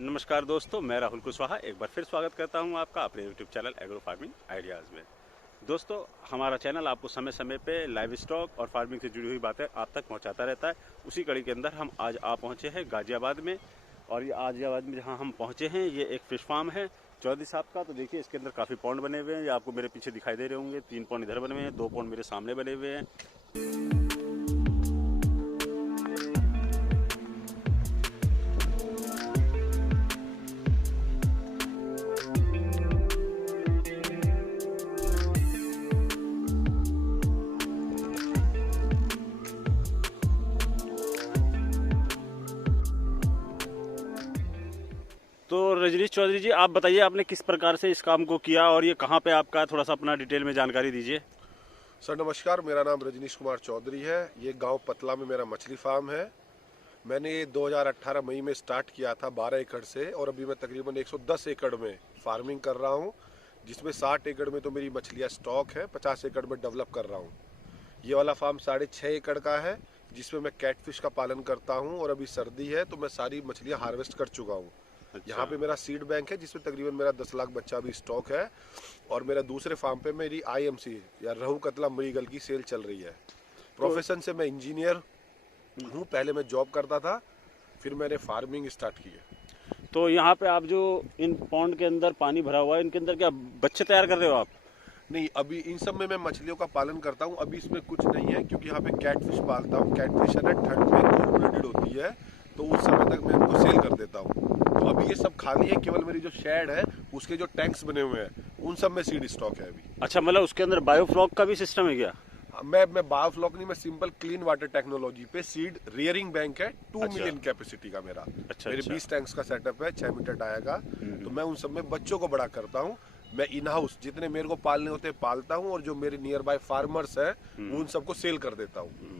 नमस्कार दोस्तों, मैं राहुल कुशवाहा एक बार फिर स्वागत करता हूं आपका अपने YouTube channel agro farming ideas में। दोस्तों, हमारा चैनल आपको समय समय पे लाइव स्टॉक और फार्मिंग से जुड़ी हुई बातें आप तक पहुंचाता रहता है। उसी कड़ी के अंदर हम आज आ पहुंचे हैं गाजियाबाद में। और ये गाजियाबाद में जहां हम पहुंचे हैं, ये एक फ़िश फार्म है चौधरी साहब का। तो देखिए, इसके अंदर काफ़ी पॉन्ड बने हुए हैं। ये आपको मेरे पीछे दिखाई दे रहे होंगे। 3 पॉन्ड इधर बने हुए हैं, 2 पॉन्ड मेरे सामने बने हुए हैं। तो रजनीश चौधरी जी, आप बताइए आपने किस प्रकार से इस काम को किया और ये कहाँ पे आपका, थोड़ा सा अपना डिटेल में जानकारी दीजिए। सर नमस्कार, मेरा नाम रजनीश कुमार चौधरी है। ये गांव पतला में मेरा मछली फार्म है। मैंने ये 2018 मई में स्टार्ट किया था 12 एकड़ से, और अभी मैं तकरीबन 110 एकड़ में फार्मिंग कर रहा हूँ, जिसमें 60 एकड़ में तो मेरी मछलियाँ स्टॉक है, 50 एकड़ में डेवलप कर रहा हूँ। ये वाला फार्म 6.5 एकड़ का है, जिसमें मैं कैटफिश का पालन करता हूँ, और अभी सर्दी है तो मैं सारी मछलियाँ हार्वेस्ट कर चुका हूँ। अच्छा। यहाँ पे मेरा सीड बैंक है, जिसमें तकरीबन मेरा 10 लाख बच्चा भी स्टॉक है। और मेरा दूसरे फार्म पे मेरी IMC या रहू कतला मरीगल की सेल चल रही है। प्रोफेशन से मैं इंजीनियर हूँ, पहले मैं जॉब करता था, फिर मैंने फार्मिंग स्टार्ट की है। तो यहाँ पे आप जो इन पॉन्ड के अंदर पानी भरा हुआ है, इनके अंदर क्या बच्चे तैयार कर रहे हो आप? नहीं, अभी इन सब में मैं मछलियों का पालन करता हूँ। अभी इसमें कुछ नहीं है, क्योंकि यहाँ पे कैटफिश पालता हूँ। कैटफिश है ना, ठंड में कोल्ड ब्लडेड होती है, तो उस समय तक मैं इनको सेल कर देता हूँ। तो अभी ये सब खाली है, केवल मेरी जो शेड है उसके जो टैंक्स बने हुए हैं उन सब में सीड स्टॉक है अभी। अच्छा, मतलब उसके अंदर बायोफ्लॉक का भी सिस्टम है क्या? मैं बायोफ्लॉक नहीं, मैं सिंपल क्लीन वाटर टेक्नोलॉजी पे सीड रियरिंग बैंक है। 2 अच्छा। मिलियन कैपेसिटी का मेरा। अच्छा, मेरे अच्छा। 20 टैंक्स का सेटअप है, 6 मीटर डाया का। तो मैं उन सब में बच्चों को बड़ा करता हूँ। मैं इन हाउस जितने मेरे को पालने होते हैं पालता हूँ, और जो मेरे नियर बाय फार्मर्स हैं उन सबको सेल कर देता हूँ।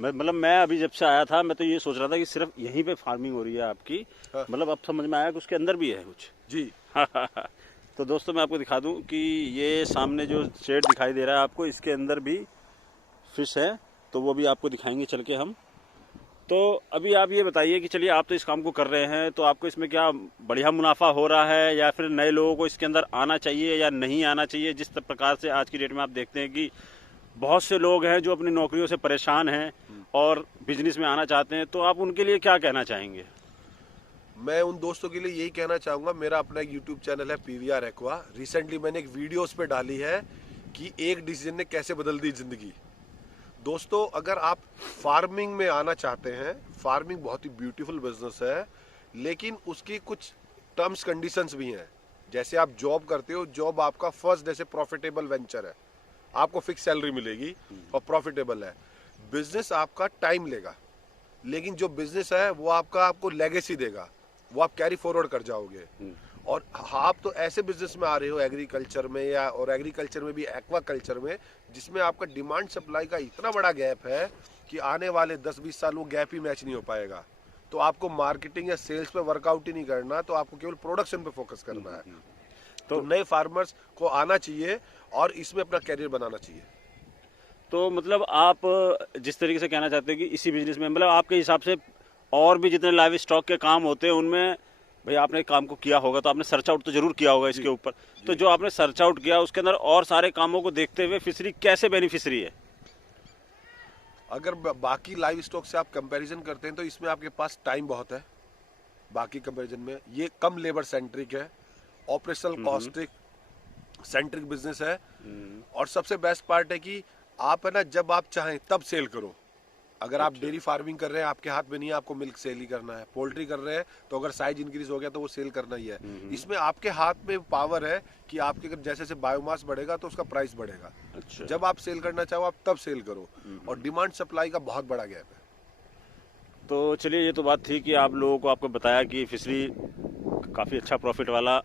मैं अभी जब से आया था, मैं तो ये सोच रहा था कि सिर्फ यहीं पे फार्मिंग हो रही है आपकी। हाँ। मतलब अब समझ में आया कि उसके अंदर भी है कुछ। जी। तो दोस्तों, मैं आपको दिखा दूं कि ये सामने जो शेड दिखाई दे रहा है आपको, इसके अंदर भी फिश है। तो वो भी आपको दिखाएंगे चल के हम। तो अभी आप ये बताइए कि चलिए, आप तो इस काम को कर रहे हैं, तो आपको इसमें क्या बढ़िया मुनाफा हो रहा है, या फिर नए लोगों को इसके अंदर आना चाहिए या नहीं आना चाहिए? जिस प्रकार से आज की डेट में आप देखते हैं कि बहुत से लोग हैं जो अपनी नौकरियों से परेशान हैं और बिजनेस में आना चाहते हैं, तो आप उनके लिए क्या कहना चाहेंगे? मैं उन दोस्तों के लिए यही कहना चाहूँगा, मेरा अपना एक यूट्यूब चैनल है PVR एक्वा। रिसेंटली मैंने एक वीडियो उस पर डाली है कि एक डिसीजन ने कैसे बदल दी जिंदगी। दोस्तों, अगर आप फार्मिंग में आना चाहते हैं, फार्मिंग बहुत ही ब्यूटीफुल बिजनेस है, लेकिन उसकी कुछ टर्म्स कंडीशंस भी हैं। जैसे आप जॉब करते हो, जॉब आपका फर्स्ट जैसे प्रॉफिटेबल वेंचर है, आपको फिक्स सैलरी मिलेगी और प्रॉफिटेबल है। बिजनेस आपका टाइम लेगा, लेकिन जो बिजनेस है वो आपको लेगेसी देगा, वो आप कैरी फॉरवर्ड कर जाओगे। और आप तो ऐसे बिजनेस में आ रहे हो एग्रीकल्चर में, या और एग्रीकल्चर में भी एक्वा कल्चर में, जिसमें आपका डिमांड सप्लाई का इतना बड़ा गैप है कि आने वाले 10-20 साल वो गैप ही मैच नहीं हो पाएगा। तो आपको मार्केटिंग या सेल्स पे वर्कआउट ही नहीं करना, तो आपको केवल प्रोडक्शन पे फोकस करना है। तो नए फार्मर्स को आना चाहिए और इसमें अपना करियर बनाना चाहिए। तो मतलब आप जिस तरीके से कहना चाहते हैं कि इसी बिजनेस में, मतलब आपके हिसाब से और भी जितने लाइव स्टॉक के काम होते हैं उनमें, भाई आपने काम को किया होगा तो आपने सर्च आउट तो जरूर किया होगा इसके ऊपर। तो जो आपने सर्च आउट किया, उसके अंदर और सारे कामों को देखते हुए फिशरी कैसे बेनिफिशरी है? अगर बाकी लाइव स्टॉक से आप कंपैरिजन करते हैं तो इसमें आपके पास टाइम बहुत है। बाकी कंपैरिजन में ये कम लेबर सेंट्रिक है, ऑपरेशनल कॉस्टिक सेंट्रिक बिजनेस है। और सबसे बेस्ट पार्ट है कि आप है ना, जब आप चाहें तब सेल करो। अगर आप डेयरी फार्मिंग कर रहे हैं, आपके हाथ में नहीं है, आपको मिल्क सेल ही करना है। पोल्ट्री कर रहे हैं तो अगर साइज इंक्रीज हो गया तो वो सेल करना ही है। इसमें आपके हाथ में पावर है कि आपके अगर जैसे जैसे बायोमास बढ़ेगा तो उसका प्राइस बढ़ेगा। अच्छा। जब आप सेल करना चाहो आप तब सेल करो। और डिमांड सप्लाई का बहुत बड़ा गैप है। तो चलिए, ये तो बात थी कि आप लोगों को आपको बताया कि फिशरी काफ़ी अच्छा प्रॉफिट वाला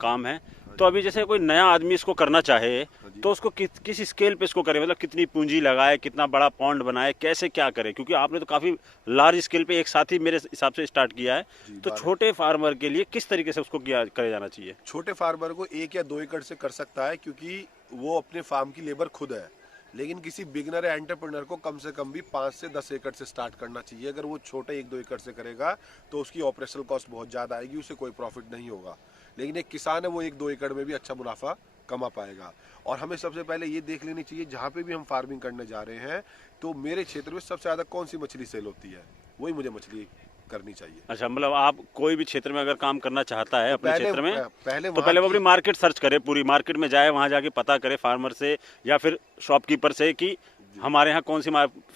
काम है। तो अभी जैसे कोई नया आदमी इसको करना चाहे तो उसको किस स्केल पे इसको करे? मतलब कितनी पूंजी लगाए, कितना बड़ा पॉन्ड बनाए, कैसे क्या करे? क्योंकि आपने तो काफ़ी लार्ज स्केल पे एक साथ ही मेरे हिसाब से स्टार्ट किया है। तो छोटे फार्मर के लिए किस तरीके से उसको किया करे जाना चाहिए? छोटे फार्मर को 1 या 2 एकड़ से कर सकता है, क्योंकि वो अपने फार्म की लेबर खुद है। लेकिन किसी बिगनर या एंटरप्रेन्योर को कम से कम भी 5 से 10 एकड़ से स्टार्ट करना चाहिए। अगर वो छोटे 1-2 एकड़ से करेगा तो उसकी ऑपरेशनल कॉस्ट बहुत ज़्यादा आएगी, उसे कोई प्रॉफिट नहीं होगा। लेकिन एक किसान है वो 1-2 एकड़ में भी अच्छा मुनाफा कमा पाएगा। और हमें सबसे पहले ये देख लेनी चाहिए जहाँ पे भी हम फार्मिंग करने जा रहे हैं तो मेरे क्षेत्र में सबसे ज़्यादा कौन सी मछली सेल होती है, वही मुझे मछली करनी चाहिए। अच्छा, मतलब आप कोई भी क्षेत्र में अगर काम करना चाहता है अपने क्षेत्र में पहले तो पहले वो अपनी मार्केट सर्च करे, पूरी मार्केट में जाए, वहाँ जाके पता करे फार्मर से या फिर शॉपकीपर से कि हमारे यहाँ कौन सी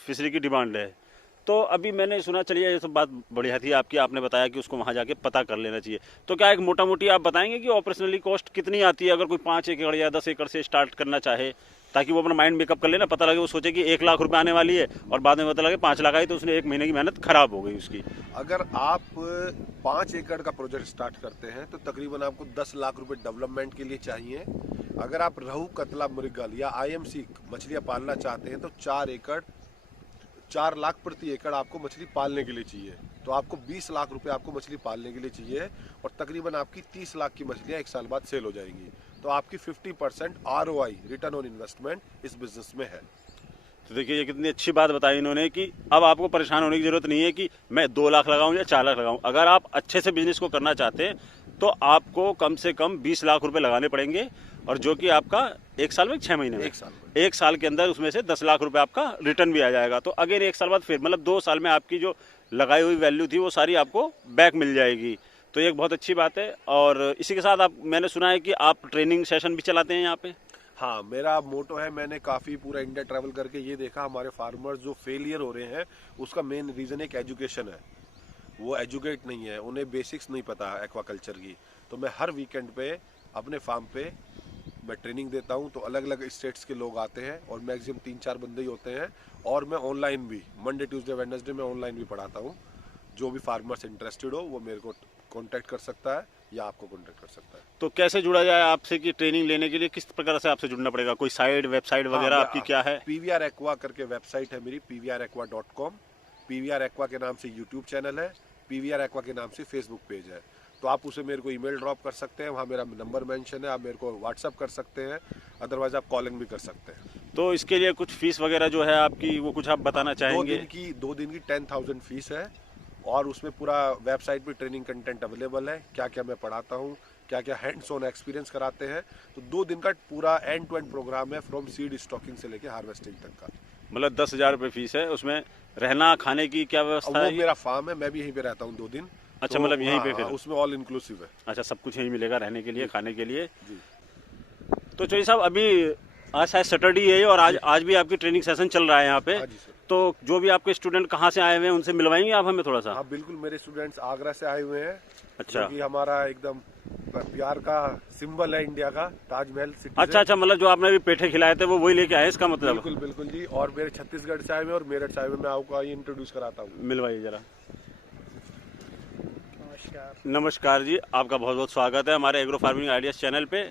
फिशरी की डिमांड है। तो अभी मैंने सुना, चलिए ये सब बात बढ़िया थी आपकी, आपने बताया कि उसको वहाँ जाके पता कर लेना चाहिए। तो क्या एक मोटा मोटी आप बताएंगे कि ऑपरेशनली कॉस्ट कितनी आती है अगर कोई 5 एकड़ या 10 एकड़ से स्टार्ट करना चाहे, ताकि वो अपना माइंड मेकअप कर लेना, पता लगे वो सोचे कि 1 लाख रुपए आने वाली है और बाद में पता लगे 5 लाख आई तो उसने 1 महीने की मेहनत खराब हो गई उसकी। अगर आप 5 एकड़ का प्रोजेक्ट स्टार्ट करते हैं तो तकरीबन आपको 10 लाख रुपए डेवलपमेंट के लिए चाहिए। अगर आप रहू, कतला, मृगल या आईएमसी मछलियां पालना चाहते हैं तो 4 लाख प्रति एकड़ आपको मछली पालने के लिए चाहिए। तो आपको 20 लाख रुपए आपको मछली पालने के लिए चाहिए और तकरीबन आपकी 30 लाख की मछलियां 1 साल बाद सेल हो जाएंगी। तो आपकी 50% ROI, रिटर्न ऑन इन्वेस्टमेंट, इस बिजनेस में है। तो देखिए ये कितनी अच्छी बात बताई इन्होंने कि अब आपको परेशान होने की जरूरत नहीं है कि मैं 2 लाख लगाऊं या 4 लाख लगाऊं। अगर आप अच्छे से बिजनेस को करना चाहते हैं तो आपको कम से कम 20 लाख रुपए लगाने पड़ेंगे, और जो कि आपका 1 साल में 6 महीने में 1 साल के अंदर उसमें से 10 लाख रुपए आपका रिटर्न भी आ जाएगा। तो अगेन 1 साल बाद फिर मतलब 2 साल में आपकी जो लगाई हुई वैल्यू थी वो सारी आपको बैक मिल जाएगी। तो ये एक बहुत अच्छी बात है। और इसी के साथ आप, मैंने सुना है कि आप ट्रेनिंग सेशन भी चलाते हैं यहाँ पे। हाँ, मेरा मोटो है, मैंने काफ़ी पूरा इंडिया ट्रैवल करके ये देखा हमारे फार्मर्स जो फेलियर हो रहे हैं उसका मेन रीज़न एक एजुकेशन है। वो एजुकेट नहीं है, उन्हें बेसिक्स नहीं पता है एक्वाकल्चर की। तो मैं हर वीकेंड पे अपने फार्म पे मैं ट्रेनिंग देता हूँ। तो अलग अलग स्टेट्स के लोग आते हैं और मैक्सिमम 3-4 बंदे ही होते हैं। और मैं ऑनलाइन भी मंडे, ट्यूसडे, वेडनेसडे में ऑनलाइन भी पढ़ाता हूँ। जो भी फार्मर्स इंटरेस्टेड हो वो मेरे को कांटेक्ट कर सकता है या आपको कांटेक्ट कर सकता है। तो कैसे जुड़ा जाए आपसे कि ट्रेनिंग लेने के लिए किस प्रकार से आपसे जुड़ना पड़ेगा? कोई साइट, वेबसाइट वगैरह आपकी क्या है? PVR Aqua करके वेबसाइट है मेरी, pvraqua.com। PVR Aqua के नाम से यूट्यूब चैनल है, PVR Aqua के नाम से फेसबुक पेज है। तो आप उसे मेरे को ईमेल ड्रॉप कर सकते हैं, वहाँ मेरा नंबर मेंशन है, आप मेरे को व्हाट्सअप कर सकते हैं, अदरवाइज आप कॉलिंग भी कर सकते हैं। तो इसके लिए कुछ फीस वगैरह जो है आपकी, वो कुछ आप बताना चाहेंगे? 2 दिन की 10,000 फीस है और उसमें पूरा वेबसाइट पे ट्रेनिंग कंटेंट अवेलेबल है। क्या क्या मैं पढ़ाता हूँ, क्या क्या हैंड्स ऑन एक्सपीरियंस कराते हैं। तो 2 दिन का पूरा एंड टू एंड प्रोग्राम है, फ्रॉम सीड स्टॉकिंग से लेके हार्वेस्टिंग तक का। मतलब 10,000 रुपये फीस है, उसमें रहना खाने की क्या व्यवस्था है? वो मेरा फार्म है, मैं भी यहीं पे रहता हूँ 2 दिन। अच्छा, मतलब यहीं पे फिर उसमें ऑल इंक्लूसिव है। अच्छा, सब कुछ यहीं मिलेगा रहने के लिए, खाने के लिए जी। तो चौधरी साहब, अभी आज शायद सैटरडे है और आज भी आपकी ट्रेनिंग सेशन चल रहा है यहाँ पे। तो जो भी आपके स्टूडेंट कहाँ से आए हुए हैं उनसे मिलवाएंगे आप हमें थोड़ा सा? हाँ बिल्कुल, मेरे स्टूडेंट्स आगरा से आए हुए हैं। अच्छा, क्योंकि हमारा एकदम प्यार का सिंबल है इंडिया का, ताजमहल सिटी। अच्छा, मतलब जो आपने अभी पेठे खिलाए थे वो वही लेके आए, इसका मतलब? बिल्कुल बिल्कुल जी। और मेरे छत्तीसगढ़ से आए हुए और मेरठ से आए हुए, मैं आपको इंट्रोड्यूस कराता हूँ। मिलवाइए जरा। नमस्कार जी, आपका बहुत बहुत स्वागत है हमारे एग्रो फार्मिंग आइडियाज चैनल पे।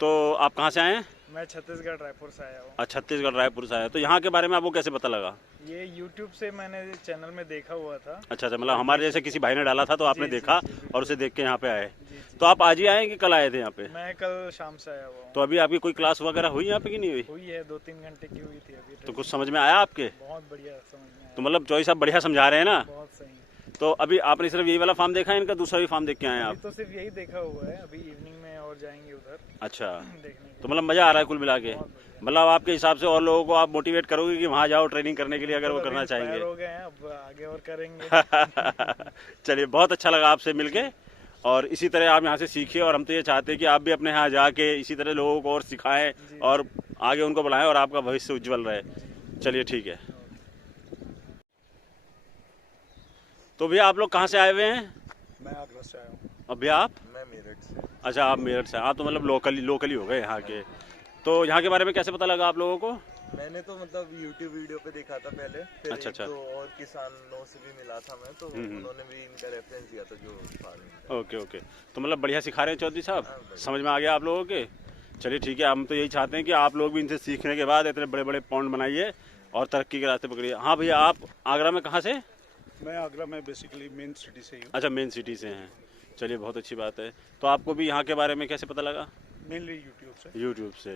तो आप कहाँ से आए हैं? मैं छत्तीसगढ़ रायपुर से आया हूँ। अच्छा, छत्तीसगढ़ रायपुर से आया। तो यहाँ के बारे में आपको कैसे पता लगा? ये YouTube से मैंने चैनल में देखा हुआ था। अच्छा, मतलब हमारे जैसे किसी भाई ने डाला था तो आपने देखा और उसे देख के यहाँ पे आए। तो आप आज ही आए कि कल आए थे यहाँ पे? मैं कल शाम से आया हुआ हूँ। तो अभी आपकी कोई क्लास वगैरह हुई यहाँ पे कि नहीं हुई? हुई है, 2-3 घंटे की हुई थी अभी। तो कुछ समझ में आया आपके? बहुत बढ़िया समझ में आया। तो मतलब चौधरी साहब बढ़िया समझा रहे हैं ना? बहुत सही। तो अभी आपने सिर्फ यही वाला फार्म देखा है, इनका दूसरा भी फार्म देख के आए हैं आप? तो सिर्फ यही देखा हुआ है, अभी इवनिंग में और जाएंगे उधर। अच्छा, देखने। तो मतलब मजा आ रहा है कुल मिला के? मतलब आपके हिसाब से और लोगों को आप मोटिवेट करोगे कि वहाँ जाओ ट्रेनिंग करने के लिए, अगर वो करना चाहेंगे? हो गए हैं, अब आगे और करेंगे। चलिए, बहुत अच्छा लगा आपसे मिलके और इसी तरह आप यहाँ से सीखिए। और हम तो ये चाहते हैं कि आप भी अपने यहाँ जाके इसी तरह लोगों को और सिखाएं और आगे उनको बढ़ाएं और आपका भविष्य उज्जवल रहे। चलिए ठीक है। तो भैया आप लोग कहाँ से आए हुए हैं? मैं आगरा से आया हूँ। और भैया आप? मैं मेरठ से। अच्छा, आप मेरठ से। आप तो मतलब लोकली हो गए यहाँ के। तो यहाँ के बारे में कैसे पता लगा आप लोगों को? मैंने तो मतलब YouTube वीडियो पे देखा था पहले, फिर अच्छा, एक दो और किसानों से भी मिला था मैं, तो उन्होंने भी इनका रेफरेंस दिया था जो फार्मिंग। ओके। तो मतलब बढ़िया सिखा रहे हैं चौधरी साहब, समझ में आ गया आप लोगों के? चलिए ठीक है, हम तो यही चाहते हैं कि आप लोग भी इनसे सीखने के बाद इतने बड़े बड़े पॉन्ड बनाइए और तरक्की के रास्ते पकड़िए। हाँ भैया, आप आगरा में कहाँ से? मैं आगरा में बेसिकली मेन सिटी से ही हूँ। अच्छा, मेन सिटी से हैं। चलिए, बहुत अच्छी बात है। तो आपको भी यहाँ के बारे में कैसे पता लगा? मेनली यूट्यूब से। यूट्यूब से।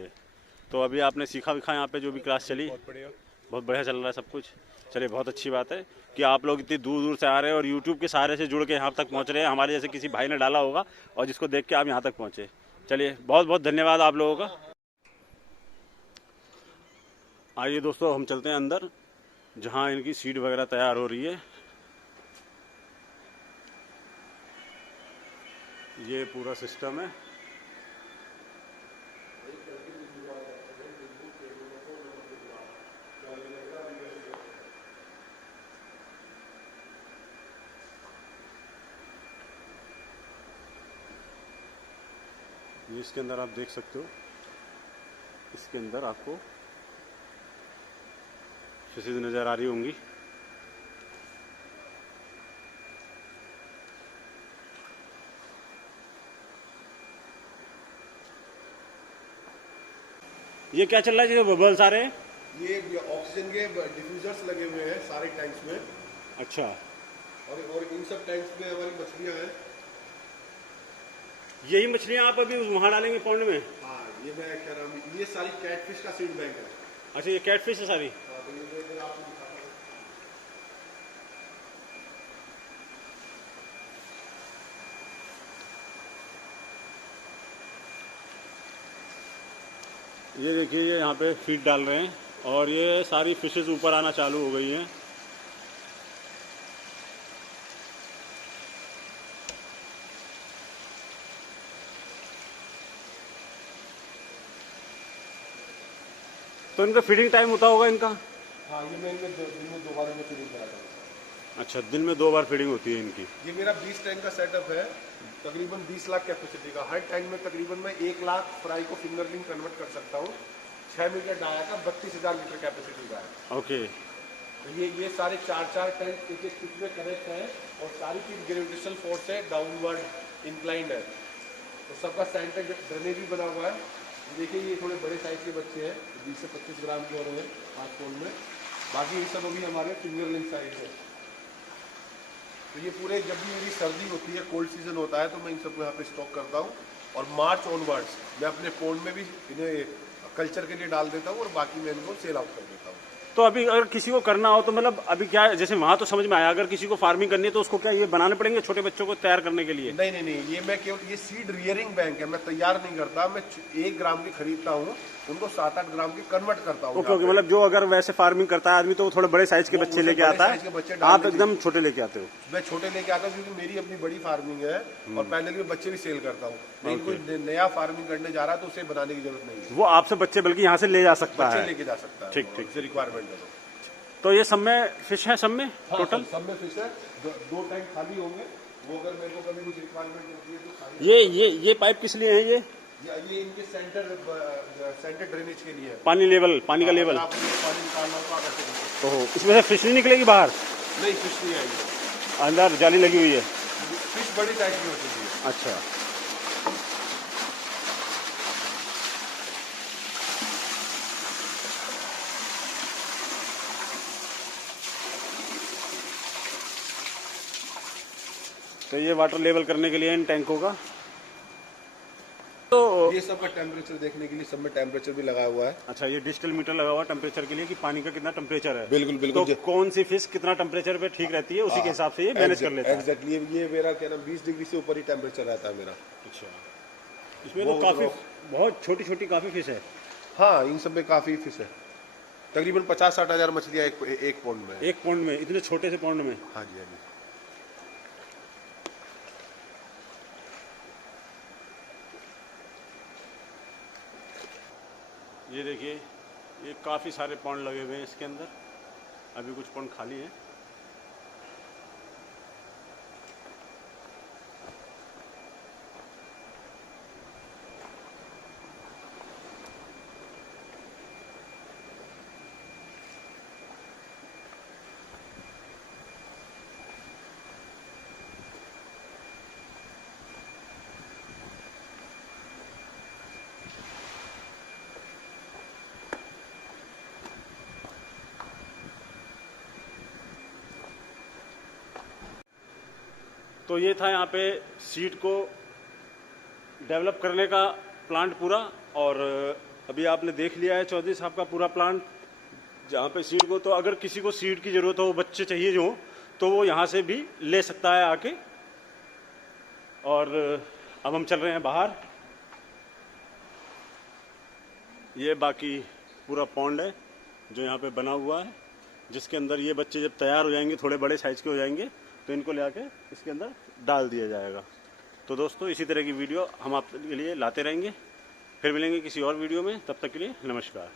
तो अभी आपने सीखा विखा यहाँ पे जो भी क्लास चली? बहुत बढ़िया। बहुत बढ़िया चल रहा है सब कुछ। चलिए बहुत अच्छी बात है कि आप लोग इतनी दूर दूर से आ रहे हैं और यूट्यूब के सहारे से जुड़ के यहाँ तक पहुँच रहे हैं। हमारे जैसे किसी भाई ने डाला होगा और जिसको देख के आप यहाँ तक पहुँचे। चलिए बहुत बहुत धन्यवाद आप लोगों का। आइए दोस्तों हम चलते हैं अंदर जहाँ इनकी सीट वगैरह तैयार हो रही है। ये पूरा सिस्टम है। ये इसके अंदर आप देख सकते हो, इसके अंदर आपको फिशेज नज़र आ रही होंगी। ये क्या चल रहा है जो बबल्स आ रहे हैं? ये ऑक्सीजन के डिफ्यूजर्स लगे हुए हैं सारे टैंक्स में। अच्छा। और इन सब टैंक्स में हमारी मछलियां हैं। यही मछलियां आप अभी वहां डालेंगे पौंड में? हाँ, ये मैं कह रहा हूँ, ये सारी कैटफिश का सीड बैंक है। अच्छा, ये कैटफिश है सारी? हाँ, तो ये मैं इधर आपको दिखाता हूँ। ये देखिए, ये यहाँ पे फीड डाल रहे हैं और ये सारी फिशेस ऊपर आना चालू हो गई हैं। तो इनका फीडिंग टाइम होता होगा इनका? हाँ, ये मैं इनमें दिन में 2 बार इनमें फीडिंग कराता हूँ। अच्छा, दिन में 2 बार फीडिंग होती है इनकी। ये मेरा 20 टैंक का सेटअप है, तकरीबन 20 लाख कैपेसिटी का। हर टैंक में तकरीबन मैं 1 लाख फ्राई को फिंगरलिंग कन्वर्ट कर सकता हूँ। 6 मीटर डाया का 32,000 लीटर कैपेसिटी का है। ओके। तो ये सारे 4 टैंक एक पिच में कनेक्ट है और सारी चीज ग्रेविटेशनल फोर्स है, डाउनवर्ड इंक्लाइंड है। तो सबका सेंटर ड्रेनेज भी बना हुआ है। देखिए, ये थोड़े बड़े साइज के बच्चे हैं, 20 से 25 ग्राम के हो रहे हैं 5 पोल में। बाकी ये सब अभी हमारे फिंगरलिंग साइज है। तो ये पूरे, जब भी मेरी सर्दी होती है, कोल्ड सीजन होता है, तो मैं इन सबको यहाँ पे स्टॉक करता हूँ। और मार्च ऑनवर्ड्स मैं अपने पोल में भी इन्हें कल्चर के लिए डाल देता हूँ और बाकी मैं इनको सेल आउट कर देता हूँ। तो अभी अगर किसी को करना हो तो मतलब अभी क्या है, जैसे वहाँ तो समझ में आया, अगर किसी को फार्मिंग करनी है तो उसको क्या ये बनाने पड़ेंगे छोटे बच्चों को तैयार करने के लिए? नहीं, ये मैं केवल, ये सीड रियरिंग बैंक है, मैं तैयार नहीं करता। मैं 1 ग्राम की खरीदता हूँ, उनको 7-8 ग्राम की कन्वर्ट करता हूँ। ओके, मतलब जो अगर वैसे फार्मिंग करता है आदमी तो वो थोड़े बड़े साइज के बच्चे लेके आता है, आप एकदम छोटे लेके आते हो? मैं छोटे लेके आता हूँ क्योंकि मेरी अपनी बड़ी फार्मिंग है और पैनल के बच्चे भी सेल करता हूँ। लेकिन कोई नया फार्मिंग करने जा रहा है तो उसे बनाने की जरूरत नहीं है। वो आपसे बच्चे बल्कि यहाँ से ले जा सकता है? लेके जा सकता है। ठीक, रिक्वायरमेंट है। तो ये सब में फिश है, सब में टोटल? सब में फिश है। 2 टैंक खाली होंगे, वो अगर मेरे को कभी कुछ रिक्वायरमेंट होती है तो खाली। ये पाइप किस लिए है? ये इनके सेंटर ड्रेनेज के लिए है। पानी का लेवल। आप पानी निकालना हो तो आप ऐसे कर सकते तो इसमें से फिश नहीं निकलेगी बाहर? हो। नहीं, फिश नहीं आएगी। अंदर जाली लगी हुई है? फिश बड़ी साइज की होती है। अच्छा। तो ये वाटर लेवल करने के लिए इन टैंकों का, तो ये सब का टेम्परेचर देखने के लिए सब में टेम्परेचर भी लगा हुआ है। अच्छा, ये डिजिटल मीटर लगा हुआ है टेम्परेचर के लिए कि पानी का कितना टेम्परेचर है? बिल्कुल। तो कौन सी फिश कितना टेम्परेचर पे ठीक रहती है उसी के हिसाब से ये मैनेज कर लेता है? एग्जैक्टली। ये मेरा क्या नाम 20 डिग्री से ऊपर ही टेम्परेचर रहता है मेरा। अच्छा, इसमें तो काफी बहुत छोटी छोटी काफी फिश है। हाँ, इन सब में काफी फिश है। तकरीबन 50-60 हजार मछलियाँ एक पौंड में। 1 पौंड में? इतने छोटे से पौंड में? हाँ जी, हाँ जी। ये देखिए, ये काफ़ी सारे पौंड लगे हुए हैं इसके अंदर। अभी कुछ पौंड खाली हैं। तो ये था यहाँ पे सीड को डेवलप करने का प्लांट पूरा, और अभी आपने देख लिया है चौधरी साहब का पूरा प्लांट, जहाँ पे सीड को, तो अगर किसी को सीड की ज़रूरत हो, बच्चे चाहिए जो, तो वो यहाँ से भी ले सकता है आके। और अब हम चल रहे हैं बाहर। ये बाकी पूरा पॉन्ड है जो यहाँ पे बना हुआ है, जिसके अंदर ये बच्चे जब तैयार हो जाएंगे, थोड़े बड़े साइज़ के हो जाएंगे, तो इनको ले आके इसके अंदर डाल दिया जाएगा। तो दोस्तों इसी तरह की वीडियो हम आपके लिए लाते रहेंगे। फिर मिलेंगे किसी और वीडियो में, तब तक के लिए नमस्कार।